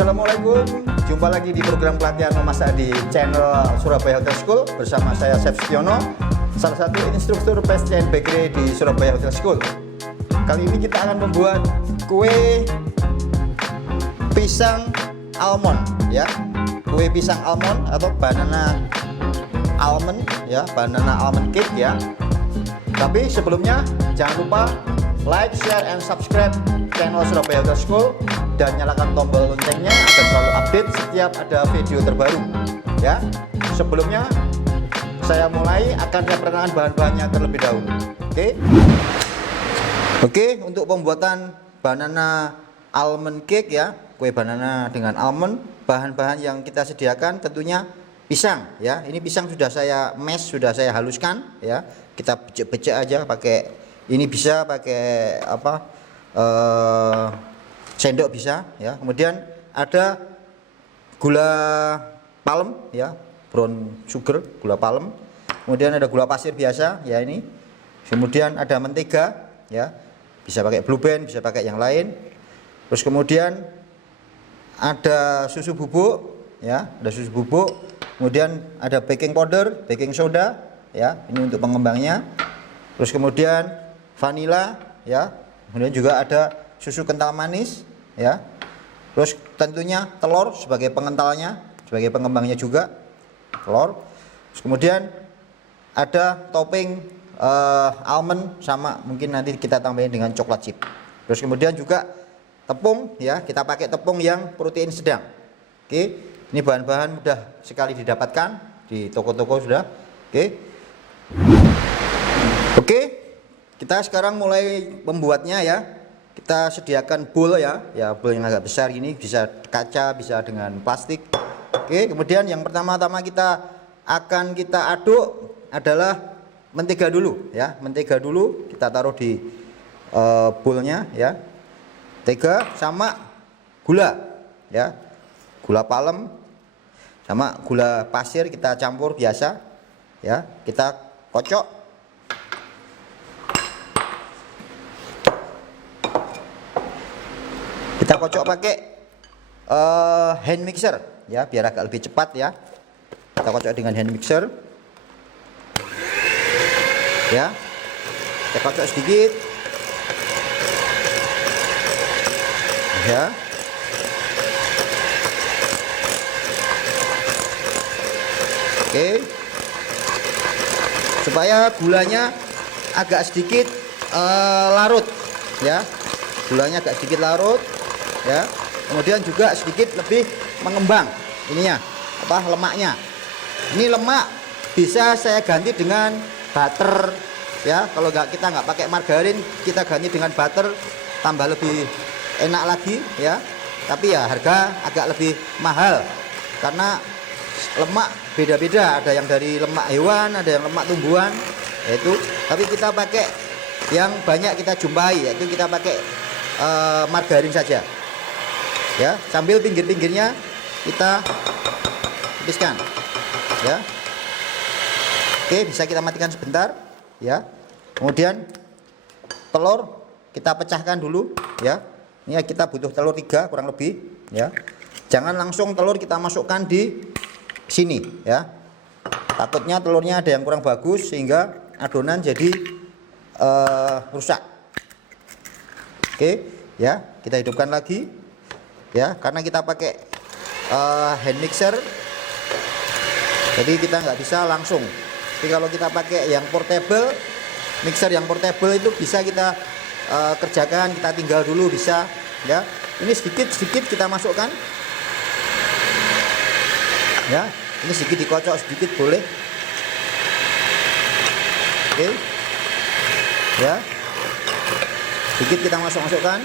Assalamualaikum, jumpa lagi di program pelatihan memasak di channel Surabaya Hotel School bersama saya Chef Setiono, salah satu instruktur pastry and bakery di Surabaya Hotel School. Kali ini kita akan membuat kue pisang almond ya, kue pisang almond atau banana almond ya, banana almond cake ya. Tapi sebelumnya jangan lupa like, share, and subscribe channel Surabaya Hotel School dan nyalakan tombol loncengnya agar selalu update setiap ada video terbaru ya. Sebelumnya saya mulai akan perkenalkan bahan-bahannya terlebih dahulu. Oke, untuk pembuatan banana almond cake ya, kue banana dengan almond, bahan-bahan yang kita sediakan tentunya pisang ya. Ini pisang sudah saya mash, sudah saya haluskan ya. Kita becek-becek aja pakai, ini bisa pakai apa, sendok bisa ya. Kemudian ada gula palem ya, brown sugar, gula palem. Kemudian ada gula pasir biasa ya ini. Kemudian ada mentega ya, bisa pakai Blue Band, bisa pakai yang lain. Terus kemudian ada susu bubuk ya, ada susu bubuk. Kemudian ada baking powder, baking soda ya, ini untuk pengembangnya. Terus kemudian vanila ya, kemudian juga ada susu kental manis ya. Terus tentunya telur sebagai pengentalnya, sebagai pengembangnya juga telur. Terus kemudian ada topping almond, sama mungkin nanti kita tambahin dengan coklat chip. Terus kemudian juga tepung ya, kita pakai tepung yang protein sedang. Oke, ini bahan-bahan mudah sekali didapatkan di toko-toko sudah. Oke, kita sekarang mulai membuatnya ya. Kita sediakan bowl ya, bowl yang agak besar ini, bisa kaca, bisa dengan plastik. Oke, kemudian yang pertama-tama kita akan kita aduk adalah mentega dulu ya. Mentega dulu kita taruh di bowlnya ya. Mentega sama gula ya, gula palem sama gula pasir kita campur biasa ya. Kita kocok. Kita kocok pakai hand mixer ya, biar agak lebih cepat ya. Kita kocok dengan hand mixer ya. Kita kocok sedikit ya. Oke, supaya gulanya agak sedikit larut ya, gulanya agak sedikit larut ya. Kemudian juga sedikit lebih mengembang ininya, apa, lemaknya. Ini lemak bisa saya ganti dengan butter ya. Kalau kita nggak pakai margarin, kita ganti dengan butter, tambah lebih enak lagi ya. Tapi ya harga agak lebih mahal karena lemak beda-beda, ada yang dari lemak hewan, ada yang lemak tumbuhan yaitu. Tapi kita pakai yang banyak kita jumpai, yaitu kita pakai margarin saja ya. Sambil pinggir-pinggirnya kita tipiskan ya. Oke, bisa kita matikan sebentar ya. Kemudian telur kita pecahkan dulu ya. Ini kita butuh telur 3 kurang lebih ya. Jangan langsung telur kita masukkan di sini ya, takutnya telurnya ada yang kurang bagus sehingga adonan jadi rusak. Oke ya, kita hidupkan lagi ya, karena kita pakai hand mixer jadi kita nggak bisa langsung. Tapi kalau kita pakai yang portable, mixer yang portable itu bisa kita kerjakan, kita tinggal dulu bisa ya. Ini sedikit kita masukkan ya, ini sedikit dikocok sedikit boleh. Oke ya, sedikit kita masukkan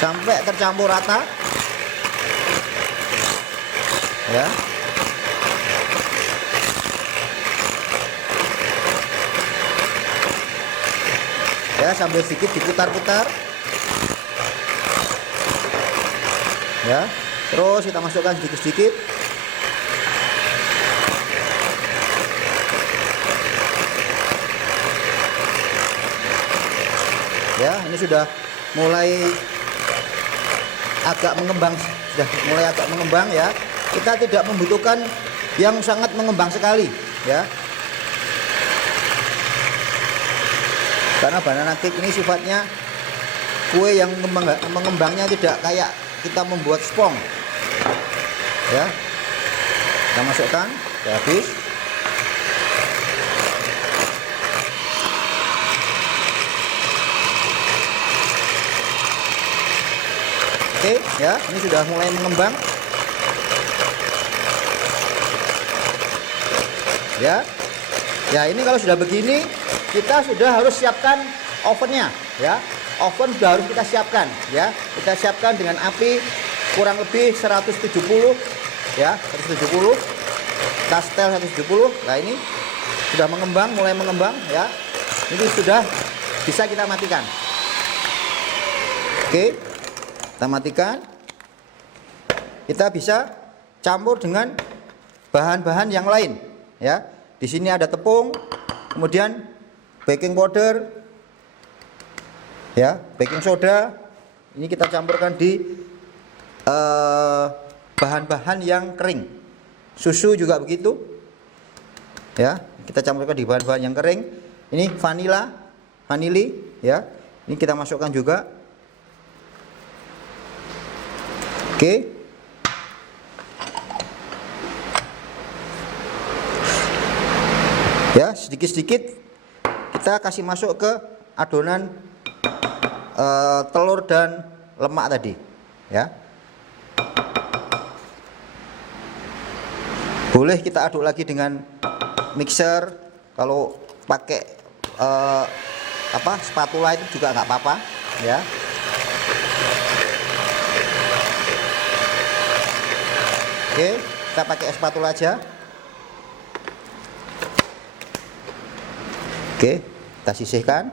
sampai tercampur rata ya. Ya, sambil sedikit diputar-putar ya. Terus kita masukkan sedikit-sedikit ya. Ini sudah mulai agak mengembang, sudah mulai agak mengembang ya. Kita tidak membutuhkan yang sangat mengembang sekali ya. Karena banana cake ini sifatnya kue yang mengembangnya tidak kayak kita membuat spong ya. Kita masukkan, sudah habis. Oke ya, ini sudah mulai mengembang ya. Ya, ini kalau sudah begini kita sudah harus siapkan ovennya ya. Oven sudah harus kita siapkan ya. Kita siapkan dengan api kurang lebih 170 ya, 170. Kita setel 170. Nah, ini sudah mengembang, mulai mengembang ya. Ini sudah bisa kita matikan. Oke. Kita matikan. Kita bisa campur dengan bahan-bahan yang lain ya. Di sini ada tepung, kemudian baking powder ya, baking soda. Ini kita campurkan di bahan-bahan yang kering. Susu juga begitu ya, kita campurkan di bahan-bahan yang kering. Ini vanili ya, ini kita masukkan juga. Oke. Ya, sedikit-sedikit kita kasih masuk ke adonan telur dan lemak tadi ya. Boleh kita aduk lagi dengan mixer. Kalau pakai spatula itu juga nggak apa-apa ya. Oke, kita pakai spatula aja. Oke, kita sisihkan.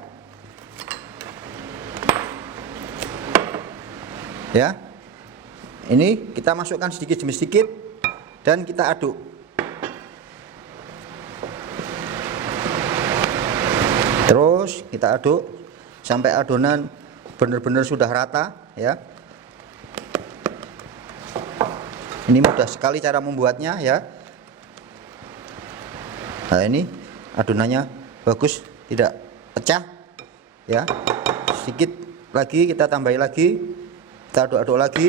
Ya. Ini kita masukkan sedikit demi sedikit dan kita aduk. Terus kita aduk sampai adonan benar-benar sudah rata ya. Ini mudah sekali cara membuatnya ya. Nah, ini adonannya bagus, tidak pecah ya. Sedikit lagi kita tambahin lagi, kita aduk-aduk lagi.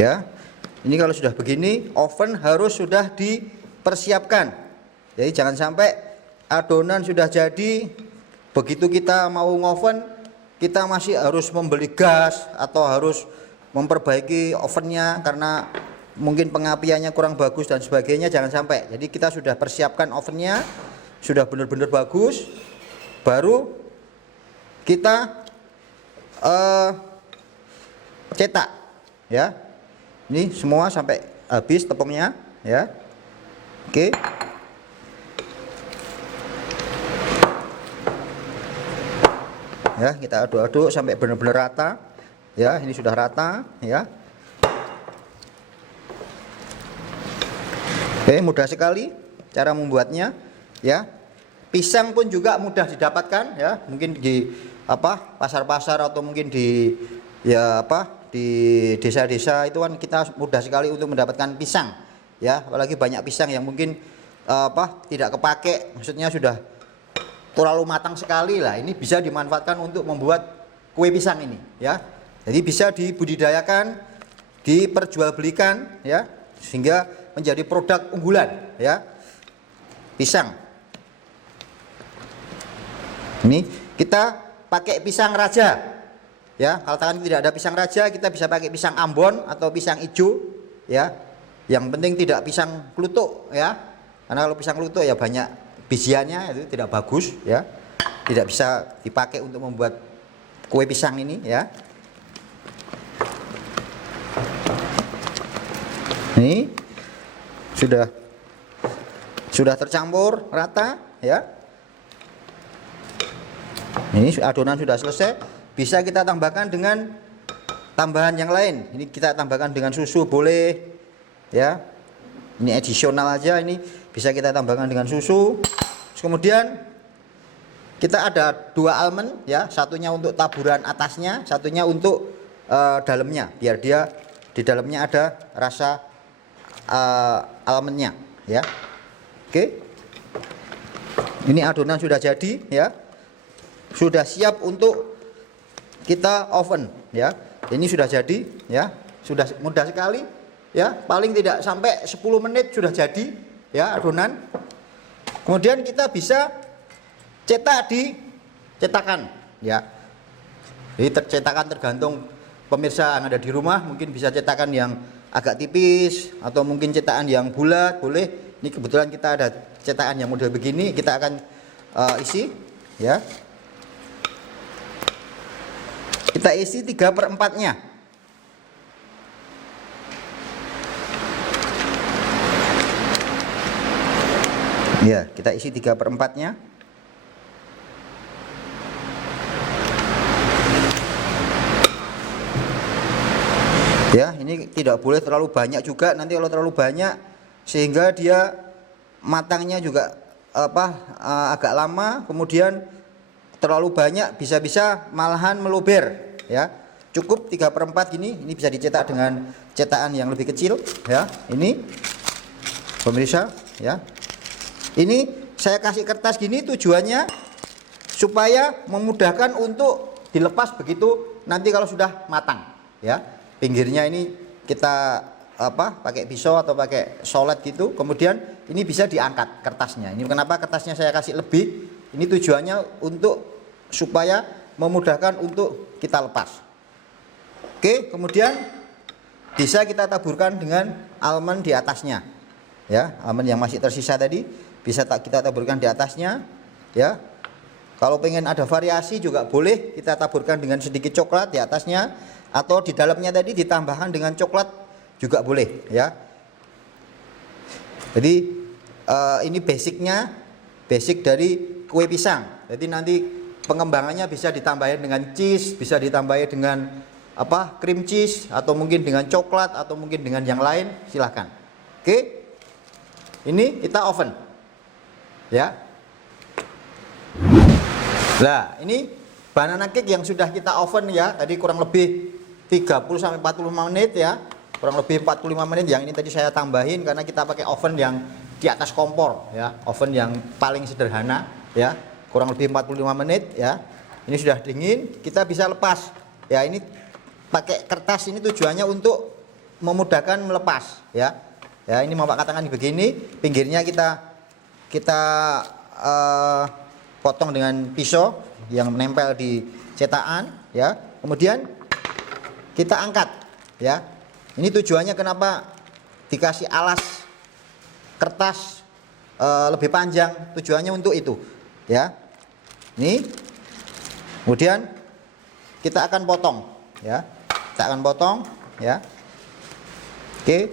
Ya, ini kalau sudah begini, oven harus sudah dipersiapkan. Jadi jangan sampai adonan sudah jadi, begitu kita mau ngoven, kita masih harus membeli gas atau harus memperbaiki ovennya karena mungkin pengapiannya kurang bagus dan sebagainya. Jangan sampai. Jadi kita sudah persiapkan ovennya, sudah benar-benar bagus, baru kita cetak ya. Ini semua sampai habis tepungnya ya. Oke. Ya, kita aduk-aduk sampai benar-benar rata. Ya, ini sudah rata ya. Oke, mudah sekali cara membuatnya ya. Pisang pun juga mudah didapatkan ya. Mungkin di pasar-pasar atau mungkin di di desa-desa itu kan kita mudah sekali untuk mendapatkan pisang ya. Apalagi banyak pisang yang mungkin tidak kepake, maksudnya sudah terlalu matang sekali lah. Ini bisa dimanfaatkan untuk membuat kue pisang ini ya. Jadi bisa dibudidayakan, diperjualbelikan ya, sehingga menjadi produk unggulan ya. Pisang. Ini kita pakai pisang raja ya. Kalau tidak ada pisang raja, kita bisa pakai pisang Ambon atau pisang hijau ya. Yang penting tidak pisang kluthuk ya. Karena kalau pisang kluthuk ya banyak bijiannya, itu tidak bagus ya, tidak bisa dipakai untuk membuat kue pisang ini ya. Ini sudah tercampur rata ya. Ini adonan sudah selesai, bisa kita tambahkan dengan tambahan yang lain. Ini kita tambahkan dengan susu boleh ya. Ini additional aja, ini bisa kita tambahkan dengan susu Kemudian kita ada 2 almond ya, satunya untuk taburan atasnya, satunya untuk dalamnya, biar dia di dalamnya ada rasa almondnya ya. Oke, ini adonan sudah jadi ya, sudah siap untuk kita oven ya. Ini sudah jadi ya, sudah mudah sekali ya, paling tidak sampai 10 menit sudah jadi ya adonan. Kemudian kita bisa cetak di cetakan ya. Jadi cetakan tergantung pemirsa yang ada di rumah, mungkin bisa cetakan yang agak tipis atau mungkin cetakan yang bulat, boleh. Ini kebetulan kita ada cetakan yang model begini, kita akan isi ya. Kita isi 3/4-nya. Ya, kita isi 3/4-nya. Ya, ini tidak boleh terlalu banyak juga, nanti kalau terlalu banyak sehingga dia matangnya juga agak lama, kemudian terlalu banyak bisa-bisa malahan meluber ya. Cukup 3/4 ini bisa dicetak dengan cetakan yang lebih kecil ya. Ini pemirsa ya. Ini saya kasih kertas gini tujuannya supaya memudahkan untuk dilepas begitu nanti kalau sudah matang ya. Pinggirnya ini kita pakai pisau atau pakai solet gitu, kemudian ini bisa diangkat kertasnya. Ini kenapa kertasnya saya kasih lebih, ini tujuannya untuk supaya memudahkan untuk kita lepas. Oke, kemudian bisa kita taburkan dengan almond di atasnya ya, almond yang masih tersisa tadi bisa kita taburkan di atasnya ya. Kalau pengen ada variasi juga boleh kita taburkan dengan sedikit coklat di atasnya, atau di dalamnya tadi ditambahkan dengan coklat juga boleh ya. Jadi ini basic dari kue pisang. Jadi nanti pengembangannya bisa ditambahin dengan cheese, bisa ditambahin dengan cream cheese, atau mungkin dengan coklat, atau mungkin dengan yang lain, silahkan. Oke, ini kita oven ya. Nah, ini banana cake yang sudah kita oven ya, tadi kurang lebih 30-45 menit ya, kurang lebih 45 menit. Yang ini tadi saya tambahin karena kita pakai oven yang di atas kompor ya, oven yang paling sederhana ya, kurang lebih 45 menit ya. Ini sudah dingin, kita bisa lepas ya. Ini pakai kertas ini tujuannya untuk memudahkan melepas ya. Ya, ini mau katakan begini, pinggirnya kita potong dengan pisau yang menempel di cetakan ya. Kemudian kita angkat ya. Ini tujuannya kenapa dikasih alas kertas lebih panjang, tujuannya untuk itu ya. Ini kemudian kita akan potong ya, kita akan potong ya. Oke,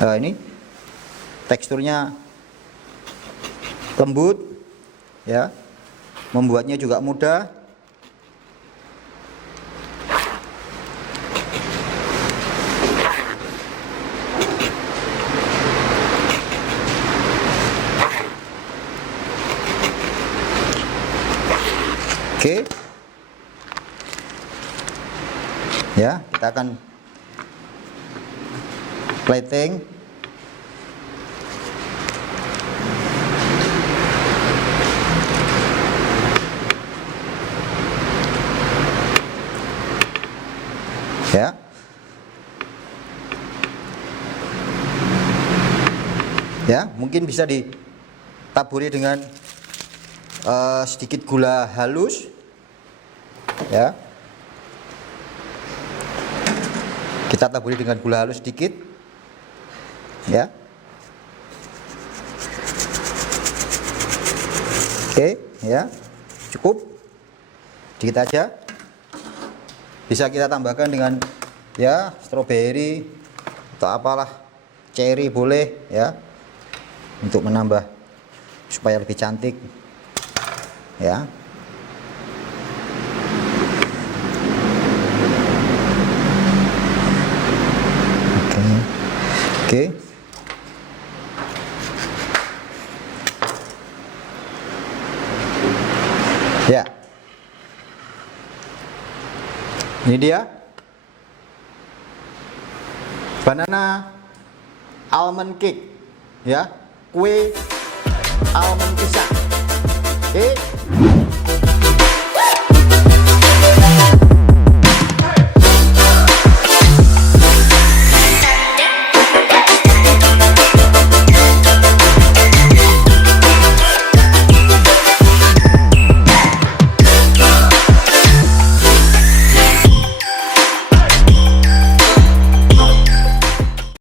nah, ini teksturnya lembut ya, membuatnya juga mudah. Oke ya, kita akan plating. Ya, ya, mungkin bisa ditaburi dengan sedikit gula halus ya. Kita taburi dengan gula halus sedikit ya. Oke ya, cukup sedikit aja. Bisa kita tambahkan dengan ya stroberi atau apalah, cherry boleh ya, untuk menambah supaya lebih cantik ya. Oke. Oke. Ya. Ini dia banana almond cake, ya, kue almond pisang.